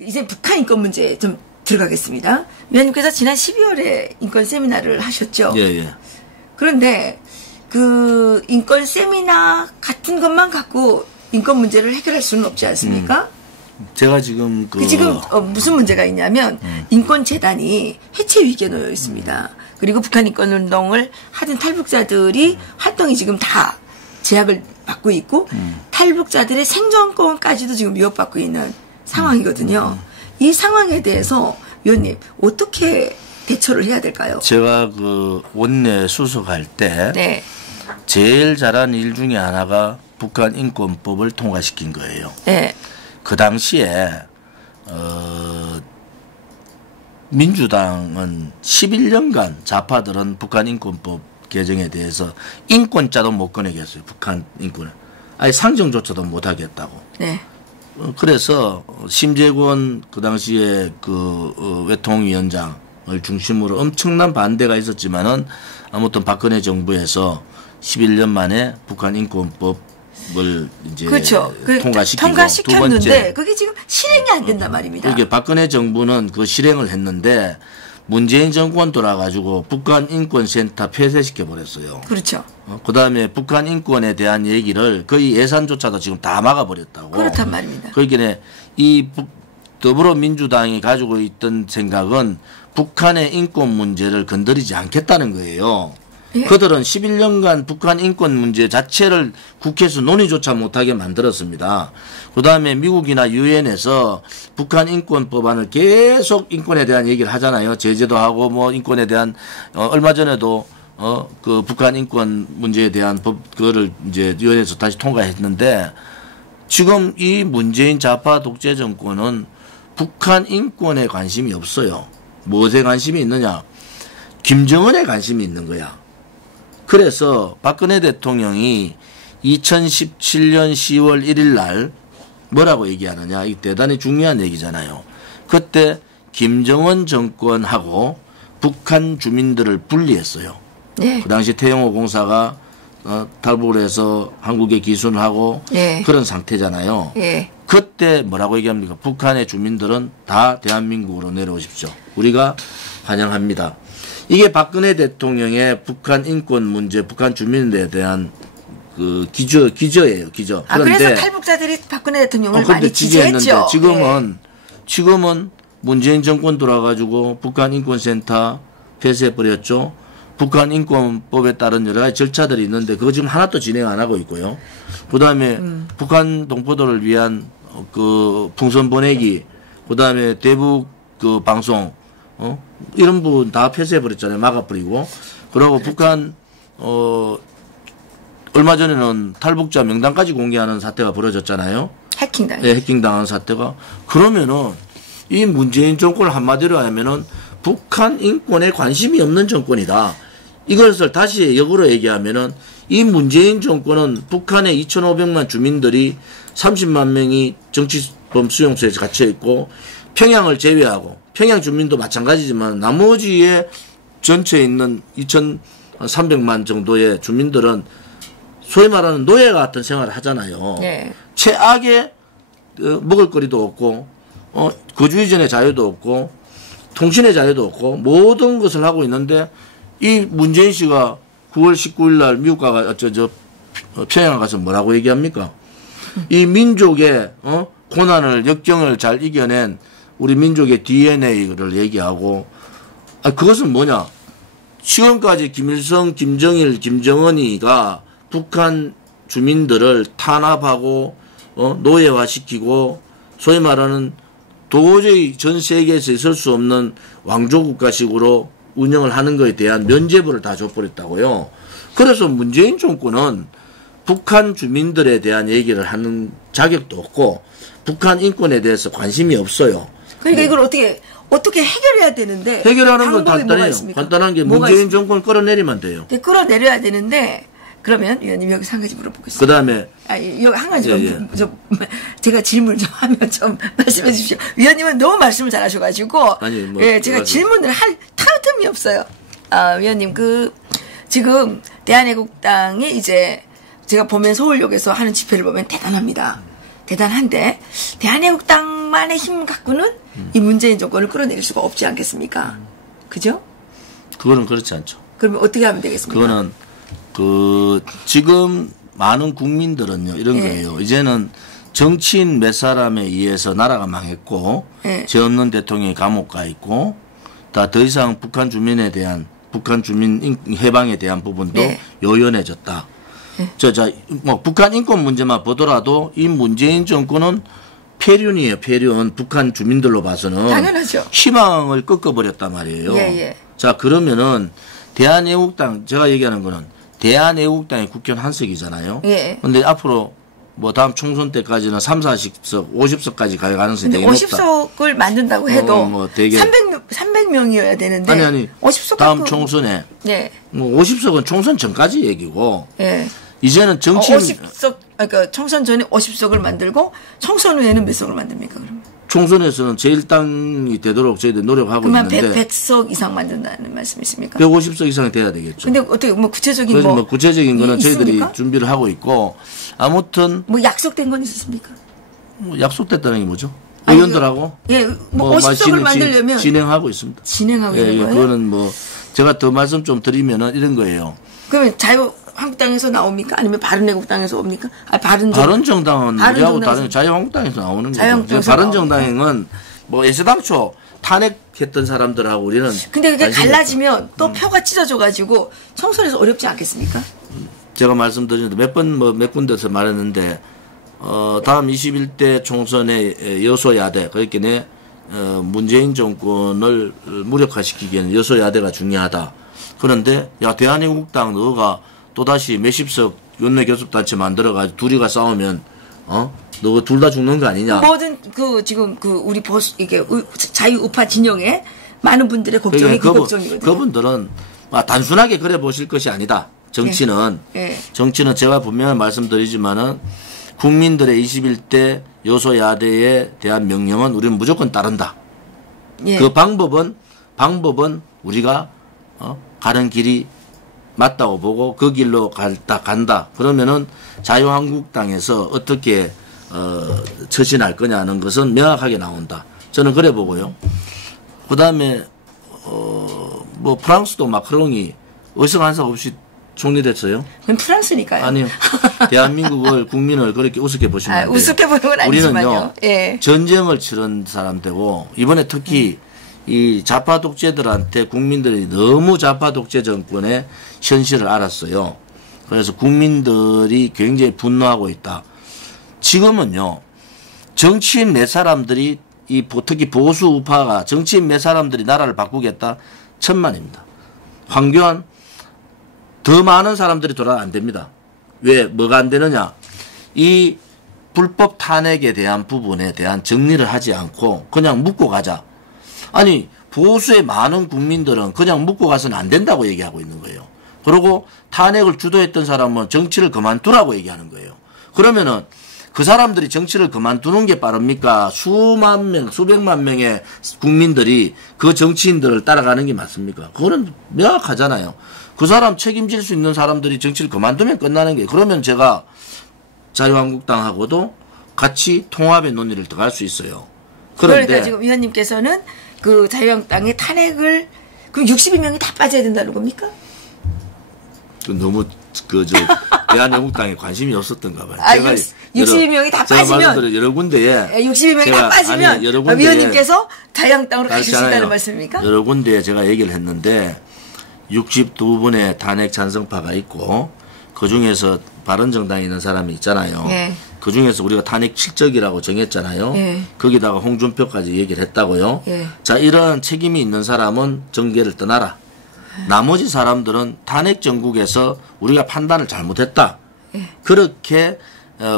이제 북한 인권 문제 좀 들어가겠습니다. 위원님께서 지난 12월에 인권 세미나를 하셨죠. 예. 그런데 그 인권 세미나 같은 것만 갖고 인권 문제를 해결할 수는 없지 않습니까? 제가 지금 지금 무슨 문제가 있냐면 인권재단이 해체 위기에 놓여 있습니다. 그리고 북한 인권운동을 하던 탈북자들이 활동이 지금 다 제약을 받고 있고 탈북자들의 생존권까지도 지금 위협받고 있는 상황이거든요. 이 상황에 대해서 위원님 어떻게 대처를 해야 될까요? 제가 그 원내 수석할 때 네. 제일 잘한 일 중에 하나가 북한 인권법을 통과시킨 거예요. 네. 그 당시에 민주당은 11년간 좌파들은 북한 인권법 개정에 대해서 인권자도 못 꺼내겠어요. 북한 인권을. 아예 상정조차도 못 하겠다고. 네. 그래서 심재권 그 당시에 그 외통위원장을 중심으로 엄청난 반대가 있었지만은 아무튼 박근혜 정부에서 11년 만에 북한 인권법을 이제 그렇죠. 통과시켰는데 두 번째, 그게 지금 실행이 안 된단 말입니다. 그게 박근혜 정부는 그 실행을 했는데 문재인 정권 돌아가지고 북한 인권센터 폐쇄시켜 버렸어요. 그렇죠. 그 다음에 북한 인권에 대한 얘기를 거의 예산조차도 지금 다 막아버렸다고. 그렇단 말입니다. 그러니까 이 더불어민주당이 가지고 있던 생각은 북한의 인권 문제를 건드리지 않겠다는 거예요. 예. 그들은 11년간 북한 인권 문제 자체를 국회에서 논의조차 못하게 만들었습니다. 그 다음에 미국이나 유엔에서 북한 인권 법안을 계속 인권에 대한 얘기를 하잖아요. 제재도 하고 뭐 인권에 대한 얼마 전에도 그 북한 인권 문제에 대한 법 그거를 이제 유엔에서 다시 통과했는데 지금 이 문재인 좌파 독재 정권은 북한 인권에 관심이 없어요. 무엇에 관심이 있느냐? 김정은에 관심이 있는 거야. 그래서 박근혜 대통령이 2017년 10월 1일 날 뭐라고 얘기하느냐. 이 대단히 중요한 얘기잖아요. 그때 김정은 정권하고 북한 주민들을 분리했어요. 네. 그 당시 태영호 공사가 탈북을 해서 한국에 기순을 하고 네. 그런 상태잖아요. 네. 그때 뭐라고 얘기합니까? 북한의 주민들은 다 대한민국으로 내려오십시오. 우리가 환영합니다. 이게 박근혜 대통령의 북한 인권 문제, 북한 주민들에 대한 그 기저예요, 기저. 그런데 그래서 탈북자들이 박근혜 대통령을 많이 지지했죠. 지금은 문재인 정권 돌아가지고 북한 인권센터 폐쇄해버렸죠. 북한 인권법에 따른 여러 가지 절차들이 있는데 그거 지금 하나도 진행 안 하고 있고요. 그 다음에 북한 동포들을 위한 그 풍선 보내기, 그 다음에 대북 그 방송, 이런 부분 다 폐쇄해버렸잖아요. 막아버리고. 그리고 그렇죠. 북한, 얼마 전에는 탈북자 명단까지 공개하는 사태가 벌어졌잖아요. 해킹당. 네, 해킹당한 사태가. 그러면은 이 문재인 정권을 한마디로 하면은 북한 인권에 관심이 없는 정권이다. 이것을 다시 역으로 얘기하면은 이 문재인 정권은 북한의 2,500만 주민들이 30만 명이 정치범 수용소에 갇혀 있고 평양을 제외하고 평양 주민도 마찬가지지만 나머지의 전체에 있는 2,300만 정도의 주민들은 소위 말하는 노예 같은 생활을 하잖아요. 네. 최악의 먹을거리도 없고 거주 이전의 자유도 없고 통신의 자유도 없고 모든 것을 하고 있는데 이 문재인 씨가 9월 19일 날 미국 가가 평양 가서 뭐라고 얘기합니까? 이 민족의 고난을 역경을 잘 이겨낸 우리 민족의 DNA를 얘기하고 그것은 뭐냐? 지금까지 김일성, 김정일, 김정은이가 북한 주민들을 탄압하고 노예화시키고 소위 말하는 도저히 전 세계에서 있을 수 없는 왕조국가식으로 운영을 하는 것에 대한 면죄부를 다 줘버렸다고요. 그래서 문재인 정권은 북한 주민들에 대한 얘기를 하는 자격도 없고 북한 인권에 대해서 관심이 없어요. 그러니까 이걸 어떻게 해결해야 되는데 해결하는 건 간단해요. 간단한 게 문재인 정권을 끌어내리면 돼요. 네, 끌어내려야 되는데 그러면 위원님 여기서 한 가지 물어보겠습니다. 그 다음에 여기 한 가지 좀 제가 질문 좀 하면 좀 말씀해 주십시오. 위원님은 너무 말씀을 잘하셔가지고 제가 질문을 할 틈이 없어요. 위원님, 지금 대한애국당이 이제 제가 보면 서울역에서 하는 집회를 보면 대단합니다. 대단한데 대한애국당만의 힘 갖고는 이 문재인 정권을 끌어내릴 수가 없지 않겠습니까? 그죠? 그거는 그렇지 않죠. 그러면 어떻게 하면 되겠습니까? 그거는 지금 많은 국민들은요 이런 예. 거예요. 이제는 정치인 몇 사람에 의해서 나라가 망했고 예. 죄 없는 대통령이 감옥 가 있고 더 이상 북한 주민 해방에 대한 부분도 네. 요연해졌다. 뭐 북한 인권 문제만 보더라도 이 문재인 정권은 폐륜이에요. 폐륜. 북한 주민들로 봐서는 당연하죠. 희망을 꺾어버렸단 말이에요. 예. 자, 그러면은 대한애국당, 제가 얘기하는 거는 대한애국당의 국회의원 한석이잖아요. 예. 근데 앞으로 뭐 다음 총선 때까지는 40석, 50석까지 갈 가능성이 되게 높다. 50석을 만든다고 해도 뭐 되게 300명이어야 되는데 아니 50석 다음 총선에 예. 뭐 50석은 총선 전까지 얘기고 예. 이제는 정치인 50석 그러니까 총선 전에 50석을 만들고 총선 후에는 몇 석을 만듭니까 그러면? 총선에서는 제1당이 되도록 저희들 노력하고 그러면 있는데 100석 이상 만든다는 말씀이십니까? 150석 이상이 돼야 되겠죠. 근데 어떻게 뭐 구체적인 그래서 뭐 구체적인 거는 저희들이 있습니까? 준비를 하고 있고 아무튼 뭐 약속된 건 있었습니까? 뭐 약속됐다는 게 뭐죠? 아니, 의원들하고 예, 뭐 50석을 만들려면 진행하고 있습니다. 진행하고 있는 거예요? 그거는 뭐 제가 더 말씀 좀 드리면은 이런 거예요. 그러면 자유한국당에서 나옵니까? 아니면 바른애국당에서 옵니까? 바른정당은 우리하고 다른 자유한국당에서 나오는 거죠. 바른정당은 뭐 예세당초 탄핵했던 사람들하고 우리는 근데 그게 갈라지면 없죠. 또 표가 찢어져가지고 총선에서 어렵지 않겠습니까? 제가 말씀드렸는데 몇 군데서 말했는데 다음 21대 총선의 여소야대 그렇게 문재인 정권을 무력화시키기에는 여소야대가 중요하다. 그런데 야 대한애국당 너가 또다시 몇십석 연례교섭단체 만들어가지고 둘이가 싸우면 너 둘 다 죽는 거 아니냐? 뭐든 지금 우리 이게 자유우파 진영에 많은 분들의 걱정이 걱정이거든요. 그분들은 단순하게 그래 보실 것이 아니다. 정치는 정치는 제가 분명히 말씀드리지만은 국민들의 21대 여소야대에 대한 명령은 우리는 무조건 따른다. 예. 그 방법은 우리가 가는 길이 맞다고 보고 그 길로 간다. 그러면은 자유한국당에서 어떻게 처신할 거냐는 것은 명확하게 나온다. 저는 그래 보고요. 그다음에 뭐 프랑스도 마크롱이 의성한사 없이 총리됐어요. 그럼 프랑스니까요. 아니요. 대한민국을 국민을 그렇게 우습게 보시면 안 돼요. 우습게 보는 건 아니지만요. 우리는요. 예. 전쟁을 치른 사람 되고 이번에 특히 이 좌파 독재들한테 국민들이 너무 좌파 독재 정권의 현실을 알았어요. 그래서 국민들이 굉장히 분노하고 있다. 지금은요. 정치인 몇 사람들이 특히 보수 우파가 정치인 몇 사람들이 나라를 바꾸겠다. 천만입니다. 황교안 더 많은 사람들이 돌아가 안 됩니다. 왜 뭐가 안 되느냐? 이 불법 탄핵에 대한 부분에 대한 정리를 하지 않고 그냥 묻고 가자. 아니 보수의 많은 국민들은 그냥 묻고 가서는 안 된다고 얘기하고 있는 거예요. 그리고 탄핵을 주도했던 사람은 정치를 그만두라고 얘기하는 거예요. 그러면은 그 사람들이 정치를 그만두는 게 빠릅니까? 수만 명, 수백만 명의 국민들이 그 정치인들을 따라가는 게 맞습니까? 그거는 명확하잖아요. 그 사람 책임질 수 있는 사람들이 정치를 그만두면 끝나는 게. 그러면 제가 자유한국당하고도 같이 통합의 논의를 들어갈 수 있어요. 그러니까 지금 위원님께서는 그 자유한국당의 탄핵을 그럼 62명이 다 빠져야 된다는 겁니까? 너무 대한민국당에 관심이 없었던가 봐요. 62명이 다 빠지면 여러 군데에 62명이 다 빠지면 위원님께서 자유한국당으로 가실 수 있다는 말씀입니까? 여러 군데에 제가 얘기를 했는데 62분의 탄핵 찬성파가 있고 그중에서 바른정당에 있는 사람이 있잖아요. 네. 그중에서 우리가 탄핵 실적이라고 정했잖아요. 네. 거기다가 홍준표까지 얘기를 했다고요. 네. 자, 이런 책임이 있는 사람은 정계를 떠나라. 나머지 사람들은 탄핵 정국에서 우리가 판단을 잘못했다. 그렇게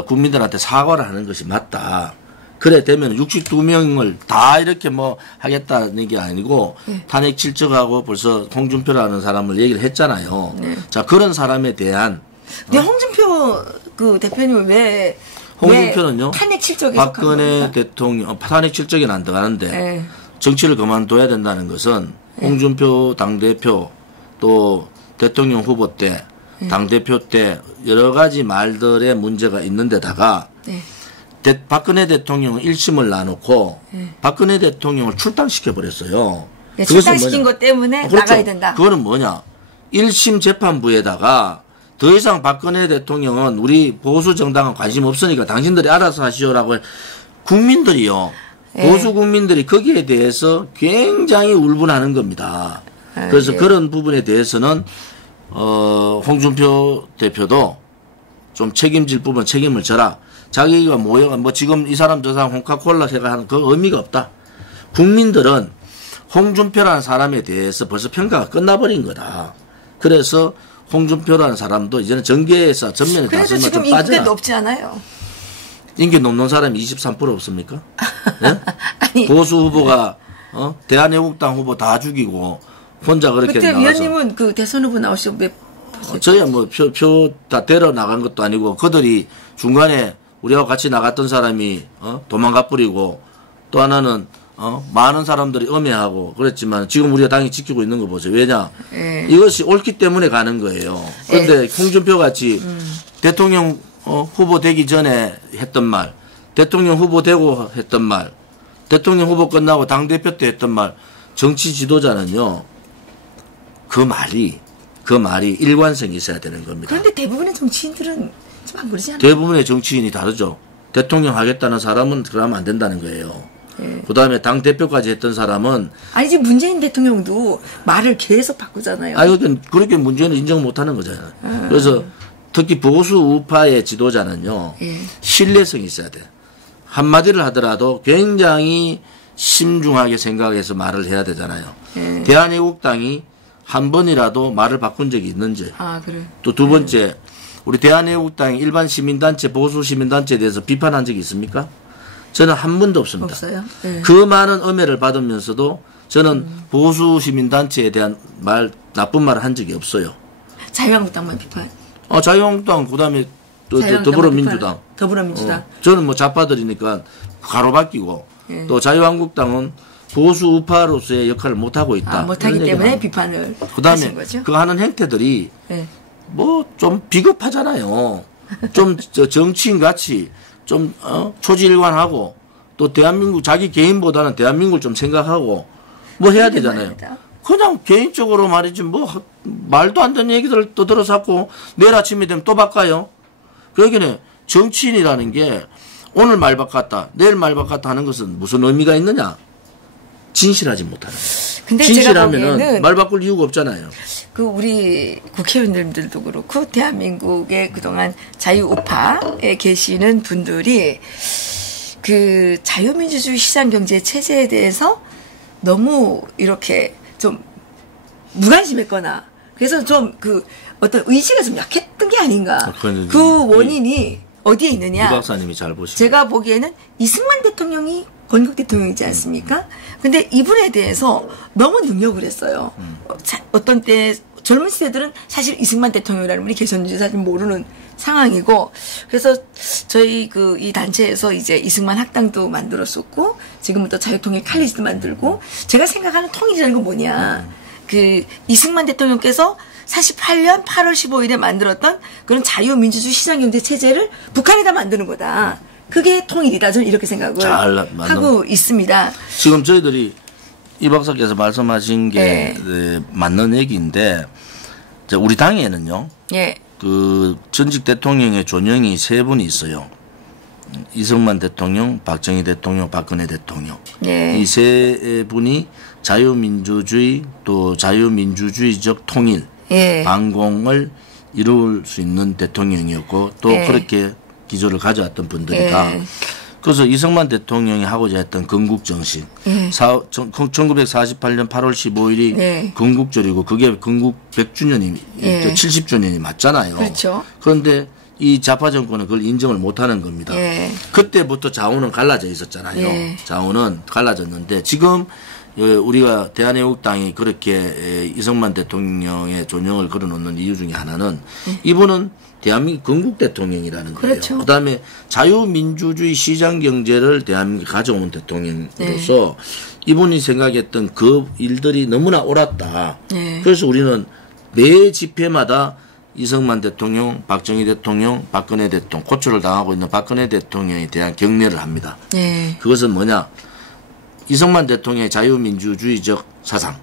국민들한테 사과를 하는 것이 맞다. 그래 되면 62명을 다 이렇게 뭐 하겠다는 게 아니고 탄핵 실적하고 벌써 홍준표라는 사람을 얘기를 했잖아요. 자, 그런 사람에 대한 근데 홍준표 그 대표님은 왜 홍준표는요. 탄핵 실적에 박근혜 대통령 탄핵 실적에는 안 들어가는데 정치를 그만둬야 된다는 것은 홍준표 당대표 또 대통령 후보 때 당대표 때 여러 가지 말들의 문제가 있는데다가 박근혜 대통령은 1심을 놔놓고 박근혜 대통령을 출당시켜버렸어요. 네, 출당시킨 것 때문에 그렇죠. 나가야 된다. 그거는 뭐냐. 1심 재판부에다가 더 이상 박근혜 대통령은 우리 보수 정당은 관심 없으니까 당신들이 알아서 하시오라고 국민들이요. 보수 국민들이 거기에 대해서 굉장히 울분하는 겁니다. 그래서 그런 부분에 대해서는 홍준표 대표도 좀 책임질 부분 책임을 져라. 자기가 뭐 지금 이 사람 저 사람 홍카콜라 해가 하는 그 의미가 없다. 국민들은 홍준표라는 사람에 대해서 벌써 평가가 끝나버린 거다. 그래서 홍준표라는 사람도 이제는 정계에서 전면에 그래도 지금 인기가 높지 않아요. 인기 높는 사람이 23% 없습니까? 네? 아니, 보수 후보가 대한애국당 후보 다 죽이고 혼자 그렇게 그때 나와서. 위원님은 그 대선 후보 나오시고 몇 저야 뭐 표 다 데려 나간 것도 아니고 그들이 중간에 우리하고 같이 나갔던 사람이 도망가 버리고 또 하나는 많은 사람들이 엄해하고 그랬지만 지금 우리가 당이 지키고 있는 거 보세요. 왜냐? 이것이 옳기 때문에 가는 거예요. 그런데 홍준표 같이 대통령 후보 되기 전에 했던 말, 대통령 후보 되고 했던 말, 대통령 후보 끝나고 당대표 때 했던 말, 정치 지도자는요, 그 말이 일관성이 있어야 되는 겁니다. 그런데 대부분의 정치인들은 좀 안 그러지 않나요? 대부분의 정치인이 다르죠. 대통령 하겠다는 사람은 그러면 안 된다는 거예요. 그 다음에 당대표까지 했던 사람은. 아니, 지금 문재인 대통령도 말을 계속 바꾸잖아요. 그렇게 문재인은 인정 못 하는 거잖아요. 그래서 특히 보수 우파의 지도자는요, 신뢰성이 있어야 돼요. 한마디를 하더라도 굉장히 심중하게 생각해서 말을 해야 되잖아요. 대한애국당이 한 번이라도 말을 바꾼 적이 있는지. 그래. 또 두 번째, 우리 대한애국당이 일반 시민단체, 보수 시민단체에 대해서 비판한 적이 있습니까? 저는 한 번도 없습니다. 없어요? 그 많은 엄해를 받으면서도 저는 보수 시민단체에 대한 나쁜 말을 한 적이 없어요. 자유한국당만 비판. 자유한국당, 그 다음에 더불어민주당. 더불어민주당. 저는 뭐 좌파들이니까 가로바뀌고 또 자유한국당은 보수 우파로서의 역할을 못하고 있다. 못하기 때문에 비판을 그다음에 거죠? 그 하는 행태들이 뭐 좀 비겁하잖아요. 좀 정치인 같이 좀 초지일관하고 또 대한민국 자기 개인보다는 대한민국을 좀 생각하고 뭐 해야 되잖아요. 말입니다. 그냥 개인적으로 말이지 뭐 말도 안 되는 얘기들을 또 들어서 자꾸 내일 아침이 되면 또 바꿔요. 그러기는 정치인이라는 게 오늘 말 바꿨다 내일 말 바꿨다 하는 것은 무슨 의미가 있느냐. 진실하지 못하는 거예요. 근데 진실하면은 말 바꿀 이유가 없잖아요. 그 우리 국회의원님들도 그렇고 대한민국의 그동안 자유우파에 계시는 분들이 그 자유민주주의 시장경제 체제에 대해서 너무 이렇게 좀 무관심했거나 그래서 좀 그 어떤 의지가 좀 약했던 게 아닌가. 그 원인이 어디에 있느냐. 이 박사님이 잘 보시죠. 제가 보기에는 이승만 대통령이 건국 대통령이지 않습니까? 근데 이분에 대해서 너무 능력을 했어요. 어떤 때 젊은 세대들은 사실 이승만 대통령이라는 분이 계셨는지 사실 모르는 상황이고, 그래서 저희 이 단체에서 이제 이승만 학당도 만들었었고, 지금은 또 자유통일 칼리지도 만들고, 제가 생각하는 통일이라는 건 뭐냐. 그 이승만 대통령께서 48년 8월 15일에 만들었던 그런 자유민주주의 시장경제 체제를 북한에다 만드는 거다. 그게 통일이다. 저는 이렇게 생각을 하고 있습니다. 지금 저희들이 이 박사께서 말씀하신 게 맞는 얘기인데, 우리 당에는요, 그 전직 대통령의 존영이 세 분이 있어요. 이승만 대통령, 박정희 대통령, 박근혜 대통령. 이 세 분이 자유민주주의 또 자유민주주의적 통일, 반공을 이룰 수 있는 대통령이었고 또 그렇게 기조를 가져왔던 분들이다. 그래서 이승만 대통령이 하고자 했던 건국정신, 1948년 8월 15일이 건국절이고 그게 건국 100주년이 70주년이 맞잖아요. 그렇죠. 그런데 이 좌파 정권은 그걸 인정을 못하는 겁니다. 그때부터 좌우는 갈라져 있었잖아요. 좌우는 갈라졌는데 지금 우리가 대한애국당이 그렇게 이승만 대통령의 존영을 걸어놓는 이유 중에 하나는 이분은 대한민국 건국 대통령이라는 거예요. 그렇죠. 그다음에 자유민주주의 시장경제를 대한민국에 가져온 대통령으로서 이분이 생각했던 그 일들이 너무나 옳았다. 그래서 우리는 매 집회마다 이승만 대통령, 박정희 대통령, 박근혜 대통령, 고초를 당하고 있는 박근혜 대통령에 대한 경례를 합니다. 그것은 뭐냐? 이승만 대통령의 자유민주주의적 사상,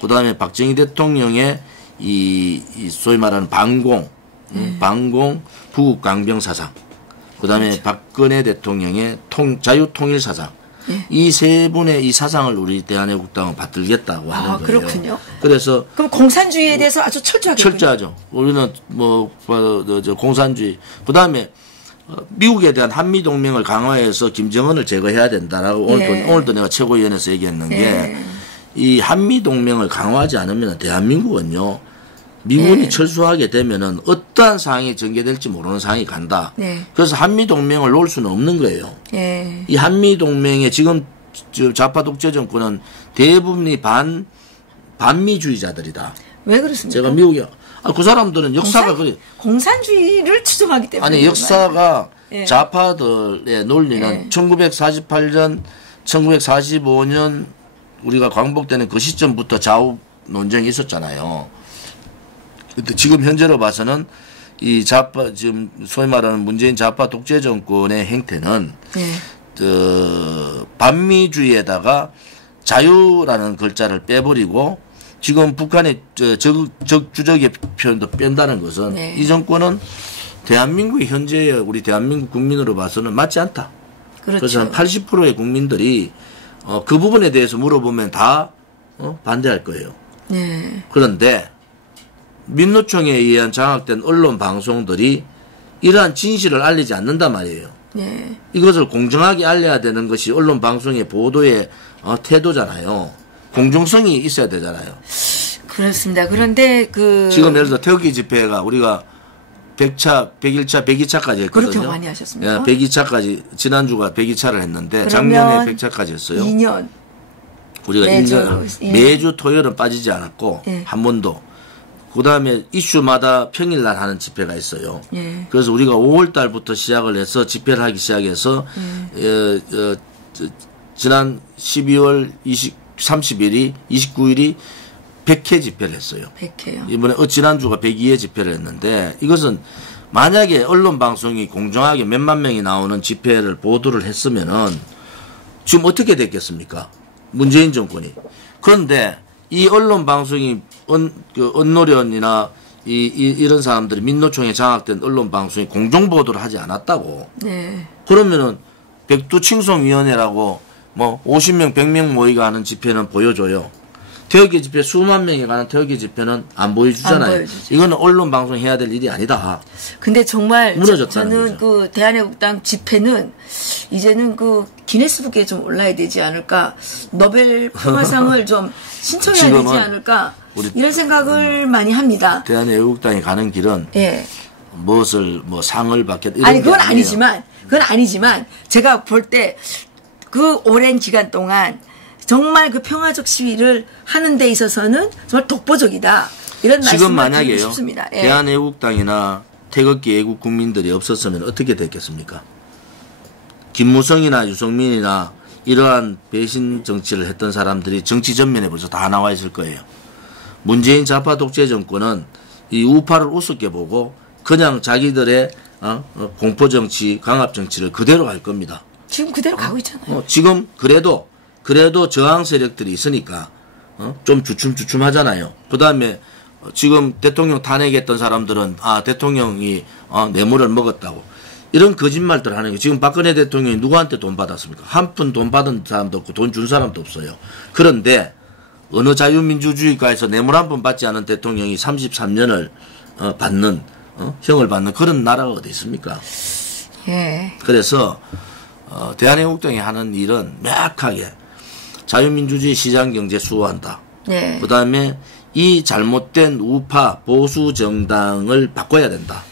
그 다음에 박정희 대통령의 이 소위 말하는 반공, 부국강병 사상, 그 다음에 그렇죠. 박근혜 대통령의 자유통일 사상, 이 세 분의 이 사상을 우리 대한애국당은 받들겠다고 하는 거예요. 그렇군요. 그래서 그럼 공산주의에 대해서 아주 철저하죠. 우리는 공산주의. 그 다음에 미국에 대한 한미 동맹을 강화해서 김정은을 제거해야 된다라고 오늘도 내가 최고위원회에서 얘기했는 게 이 한미 동맹을 강화하지 않으면 대한민국은요. 미군이 철수하게 되면은 어떠한 상황이 전개될지 모르는 상황이 간다. 그래서 한미동맹을 놓을 수는 없는 거예요. 이 한미동맹에 지금 좌파 독재 정권은 대부분이 반미주의자들이다. 왜 그렇습니까? 제가 미국에 그 사람들은 역사가 공산주의를 추종하기 때문에 아니 역사가 좌파들의 논리는 1948년, 1945년 우리가 광복되는 그 시점부터 좌우 논쟁이 있었잖아요. 근데 지금 현재로 봐서는 이 좌파 지금 소위 말하는 문재인 좌파 독재 정권의 행태는 반미주의에다가 자유라는 글자를 빼버리고 지금 북한의 적주적의 표현도 뺀다는 것은 이 정권은 대한민국의 현재의 우리 대한민국 국민으로 봐서는 맞지 않다. 그렇죠. 그래서 한 80%의 국민들이 그 부분에 대해서 물어보면 다 반대할 거예요. 그런데 민노총에 의한 장악된 언론 방송들이 이러한 진실을 알리지 않는단 말이에요. 이것을 공정하게 알려야 되는 것이 언론 방송의 보도의 태도잖아요. 공정성이 있어야 되잖아요. 그렇습니다. 그런데 지금 예를 들어 태극기 집회가 우리가 100차, 101차, 102차까지 했거든요. 그렇게 많이 하셨습니까? 102차까지 지난주가 102차를 했는데 작년에 100차까지 했어요. 2년. 우리가 1년 매주 토요일은 빠지지 않았고 한 번도. 그 다음에 이슈마다 평일날 하는 집회가 있어요. 그래서 우리가 5월 달부터 시작을 해서 집회를 하기 시작해서 지난 12월 30일이 29일이 100회 집회를 했어요. 100회요. 이번에 지난주가 102회 집회를 했는데 이것은 만약에 언론 방송이 공정하게 몇만 명이 나오는 집회를 보도를 했으면은 지금 어떻게 됐겠습니까? 문재인 정권이. 그런데 이 언론 방송이 언노련이나 이런 사람들이 민노총에 장악된 언론 방송이 공정 보도를 하지 않았다고. 그러면은 백두칭송위원회라고 뭐 50명, 100명 모이가 하는 집회는 보여줘요. 태극기 집회 수만 명이 가는 태극기 집회는 안 보여주잖아요. 이건 언론 방송 해야 될 일이 아니다. 근데 정말 저는 그 대한애국당 집회는 이제는 그 기네스북에 좀 올라야 되지 않을까, 노벨 평화상을 좀 신청해야 되지 않을까, 이런 생각을 많이 합니다. 대한애국당이 가는 길은 무엇을 뭐 상을 받겠다. 아니 그건 아니지만 제가 볼 때 그 오랜 기간 동안 정말 그 평화적 시위를 하는 데 있어서는 정말 독보적이다. 이런 지금 말씀을 드리고 만약에요. 싶습니다. 대한애국당이나 태극기 애국 국민들이 없었으면 어떻게 됐겠습니까? 김무성이나 유성민이나 이러한 배신 정치를 했던 사람들이 정치 전면에 벌써 다 나와 있을 거예요. 문재인 좌파 독재 정권은 이 우파를 우습게 보고 그냥 자기들의 공포 정치, 강압 정치를 그대로 갈 겁니다. 지금 그대로 가고 있잖아요. 지금 그래도 저항 세력들이 있으니까 좀 주춤주춤하잖아요. 그 다음에 지금 대통령 탄핵했던 사람들은 대통령이 뇌물을 먹었다고 이런 거짓말들 하는 거. 지금 박근혜 대통령이 누구한테 돈 받았습니까? 한 푼 돈 받은 사람도 없고 돈 준 사람도 없어요. 그런데 어느 자유민주주의가에서 뇌물 한 번 받지 않은 대통령이 33년을 받는 형을 받는 그런 나라가 어디 있습니까? 그래서 대한애국당이 하는 일은 명확하게 자유민주주의 시장경제 수호한다. 그 다음에 이 잘못된 우파 보수 정당을 바꿔야 된다.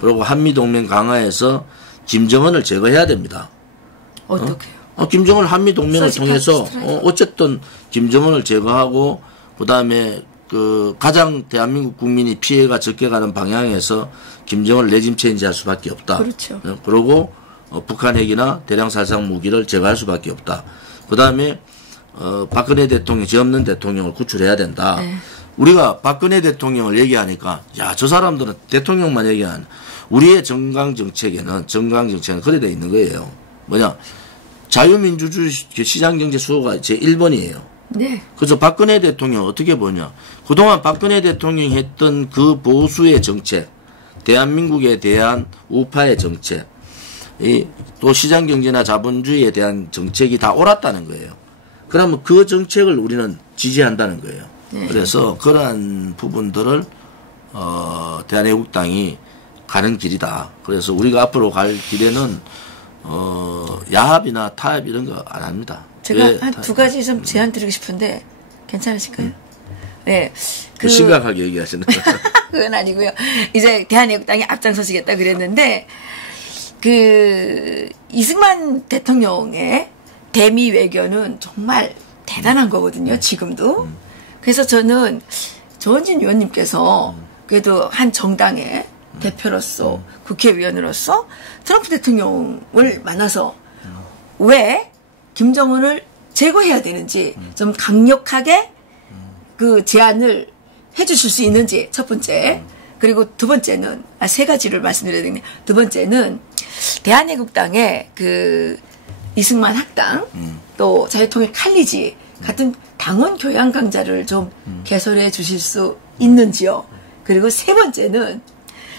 그리고 한미동맹 강화해서 김정은을 제거해야 됩니다. 어떻게요? 김정은 한미 동맹을 통해서 스트라이크. 어쨌든 김정은을 제거하고 그다음에 가장 대한민국 국민이 피해가 적게 가는 방향에서 김정은을 레짐 체인지할 수밖에 없다. 그렇죠. 그리고 북한 핵이나 대량 살상 무기를 제거할 수밖에 없다. 그다음에 박근혜 대통령, 죄 없는 대통령을 구출해야 된다. 네. 우리가 박근혜 대통령을 얘기하니까 저 사람들은 대통령만 얘기하는 우리의 정강 정책에는 그래 돼 있는 거예요. 뭐냐? 자유민주주의 시장경제 수호가 제1번이에요. 네. 그래서 박근혜 대통령 어떻게 보냐. 그동안 박근혜 대통령이 했던 그 보수의 정책, 대한민국에 대한 우파의 정책, 또 시장경제나 자본주의에 대한 정책이 다 옳았다는 거예요. 그러면 그 정책을 우리는 지지한다는 거예요. 네. 그래서 그러한 부분들을 대한애국당이 가는 길이다. 그래서 우리가 앞으로 갈 길에는 야합이나 타협 이런 거 안 합니다. 제가 한 두 가지 좀 제안 드리고 싶은데 괜찮으실까요? 네. 심각하게 얘기하시는 거예요. 그건 아니고요. 이제 대한애국당이 앞장서시겠다 그랬는데 이승만 대통령의 대미 외교는 정말 대단한 거거든요. 지금도. 그래서 저는 조원진 의원님께서 그래도 한 정당의 대표로서 국회의원으로서 트럼프 대통령을 만나서 왜 김정은을 제거해야 되는지 좀 강력하게 그 제안을 해주실 수 있는지 첫 번째. 그리고 두 번째는 세 가지를 말씀드려야 되겠네요. 두 번째는 대한애국당의 이승만 학당 또 자유통일 칼리지 같은 당원 교양 강좌를 좀 개설해 주실 수 있는지요. 그리고 세 번째는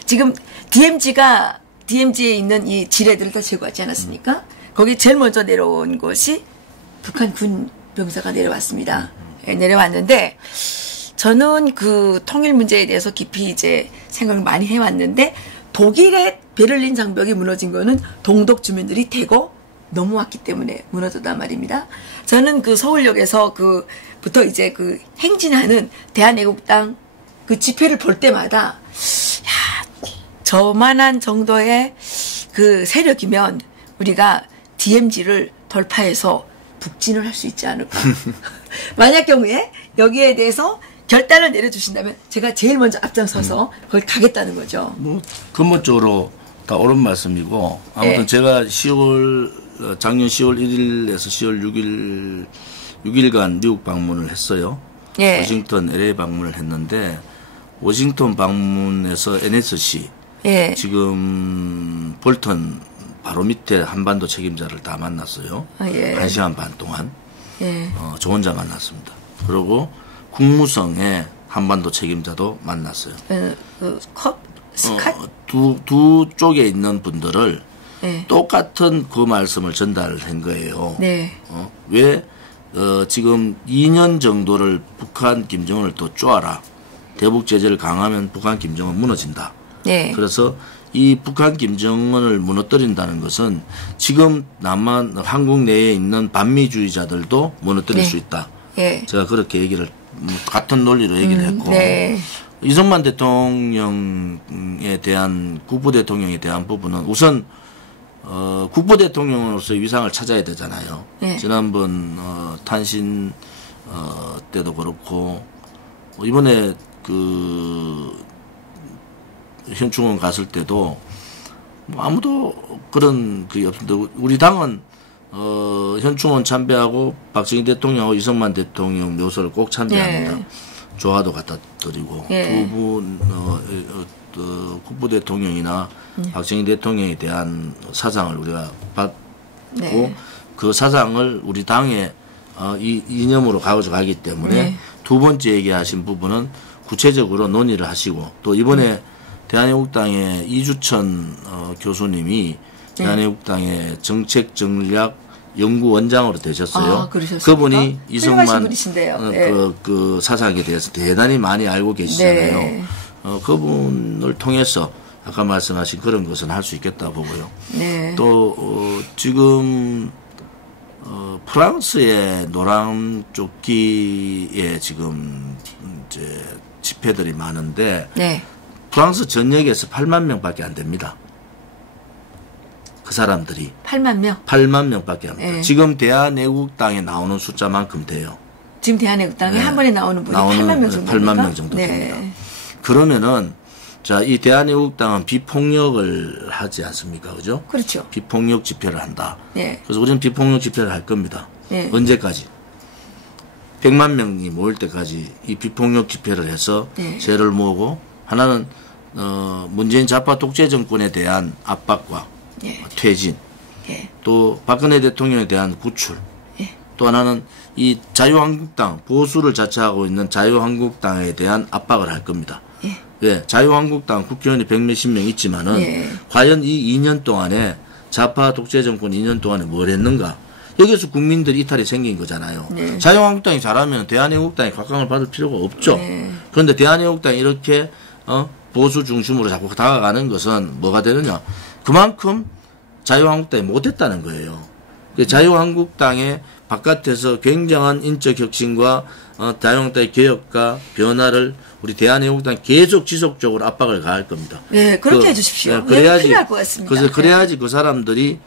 지금 DMZ에 있는 이 지뢰들을 다 제거하지 않았습니까? 거기 제일 먼저 내려온 것이 북한 군 병사가 내려왔습니다. 내려왔는데 저는 그 통일 문제에 대해서 깊이 이제 생각을 많이 해왔는데 독일의 베를린 장벽이 무너진 거는 동독 주민들이 대거 넘어왔기 때문에 무너졌단 말입니다. 저는 그 서울역에서 부터 이제 행진하는 대한애국당 그 집회를 볼 때마다 저만한 정도의 그 세력이면 우리가 DMZ를 돌파해서 북진을 할 수 있지 않을까. 만약 경우에 여기에 대해서 결단을 내려주신다면 제가 제일 먼저 앞장서서 거기 가겠다는 거죠. 근본적으로 다 옳은 말씀이고 아무튼 네. 제가 작년 10월 1일에서 10월 6일간 미국 방문을 했어요. 예. 워싱턴, LA 방문을 했는데 워싱턴 방문에서 NSC 예. 지금 볼턴 바로 밑에 한반도 책임자를 다 만났어요. 예. 1시간 반 동안 예. 저 혼자 만났습니다. 그리고 국무성의 한반도 책임자도 만났어요. 스캇? 두 쪽에 있는 분들을 네. 똑같은 그 말씀을 전달한 거예요. 네. 왜 지금 2년 정도를 북한 김정은을 더 쪼아라. 대북 제재를 강하면 북한 김정은 무너진다. 네. 그래서 이 북한 김정은을 무너뜨린다는 것은 지금 한국 내에 있는 반미주의자들도 무너뜨릴 네. 수 있다. 예. 제가 그렇게 같은 논리로 얘기를 했고. 네. 이승만 대통령에 대한 국부대통령에 대한 부분은 우선 국부대통령으로서의 위상을 찾아야 되잖아요. 네. 지난번 탄신 때도 그렇고 이번에 현충원 갔을 때도 아무도 그런 그게 없는데 우리 당은 현충원 참배하고 박정희 대통령하고 이승만 대통령 묘소를 꼭 참배합니다. 네. 조화도 갖다 드리고 예. 두 분 국부대통령이나 박정희 대통령에 대한 사상을 우리가 받고 네. 그 사상을 우리 당의 이념으로 가져가기 때문에 네. 두 번째 얘기하신 부분은 구체적으로 논의를 하시고 또 이번에 대한애국당의 이주천 교수님이 대한애국당의 정책전략 연구원장으로 되셨어요. 그분이 이승만 네. 그 사상에 대해서 대단히 많이 알고 계시잖아요. 네. 그분을 통해서 아까 말씀하신 그런 것은 할 수 있겠다 보고요. 네. 또 지금 프랑스의 노란 조끼에 지금 이제 집회들이 많은데 네. 프랑스 전역에서 8만 명밖에 안 됩니다. 그 사람들이 8만 명? 8만 명밖에 안 돼요. 네. 지금 대한애국당에 나오는 숫자만큼 돼요. 지금 대한애국당에 한 번에 나오는 분이 8만 명 정도 8만 명 정도 됩니다. 그러면은 자, 이 대한애국당은 비폭력을 하지 않습니까? 그죠? 그렇죠. 비폭력 집회를 한다. 네. 그래서 우리는 비폭력 집회를 할 겁니다. 네. 언제까지? 100만 명이 모일 때까지 이 비폭력 집회를 해서 세를 모으고 하나는 문재인 좌파 독재 정권에 대한 압박과 퇴진, 또 박근혜 대통령에 대한 구출, 또 하나는 이 자유한국당 보수를 자처하고 있는 자유한국당에 대한 압박을 할 겁니다. 예, 자유한국당 국회의원이 100몇십 명 있지만은 과연 이 2년 동안에 좌파 독재 정권 2년 동안에 뭘 했는가? 여기서 국민들이 이탈이 생긴 거잖아요. 자유한국당이 잘하면 대한애국당이 각광을 받을 필요가 없죠. 그런데 대한애국당이 이렇게 보수 중심으로 자꾸 다가가는 것은 뭐가 되느냐? 그만큼 자유한국당이 못했다는 거예요. 자유한국당의 바깥에서 굉장한 인적 혁신과 자유한국당의 개혁과 변화를 우리 대한애국당이 계속 지속적으로 압박을 가할 겁니다. 네, 그렇게 해주십시오. 그래야지 필요할 것 같습니다. 그래서 그래야지 그 사람들이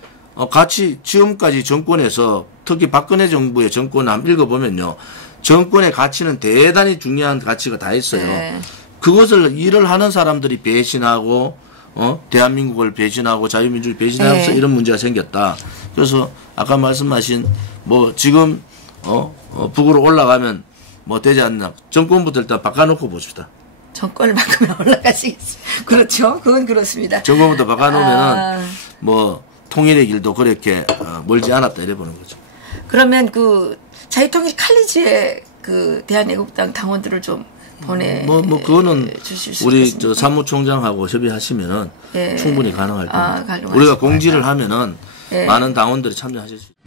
같이 지금까지 정권에서 특히 박근혜 정부의 정권을 한번 읽어보면요. 정권의 가치는 대단히 중요한 가치가 다 있어요. 그것을 일을 하는 사람들이 배신하고 대한민국을 배신하고 자유민주를 배신하면서 이런 문제가 생겼다. 그래서 아까 말씀하신 뭐 지금 북으로 올라가면 뭐 되지 않나. 정권부터 일단 바꿔놓고 봅시다. 정권을 바꾸면 올라가시겠습니다. 그렇죠. 그건 그렇습니다. 정권부터 바꿔놓으면은 뭐 통일의 길도 그렇게 멀지 않았다 이래 보는 거죠. 그러면 그 자유통일 칼리지에 그 대한애국당 당원들을 좀 보내 그거는 우리 있겠습니까? 저 사무총장하고 협의하시면은 충분히 가능할 겁니다. 가능하실 우리가 공지를 하면은 많은 당원들이 참여하실 수 있습니다.